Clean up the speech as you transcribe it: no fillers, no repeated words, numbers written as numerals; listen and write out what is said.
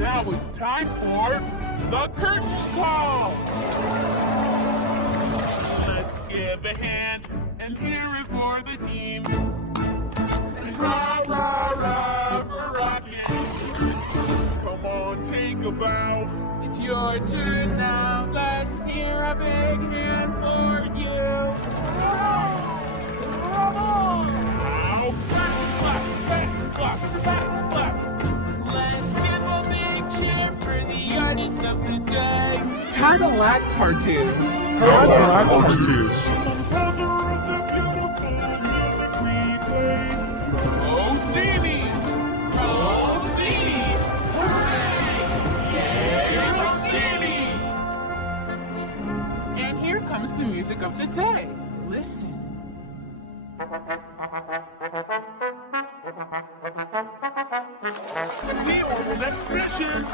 Now it's time for the curtain call. Let's give a hand and hear it for the team. And rah, rah, rah for rocking. Come on, take a bow. It's your turn now. Let's hear a big hand for you. Now, clap, clap, clap, clap, clap. Let's give a big cheer for the artist of the day. Cadillac Cartoons. Cadillac Cartoons. Composer of the beautiful music we play. Oh, see me! Oh, see me! Hooray! Yay, Rossini! And here comes the music of the day. Listen. The ornament mission.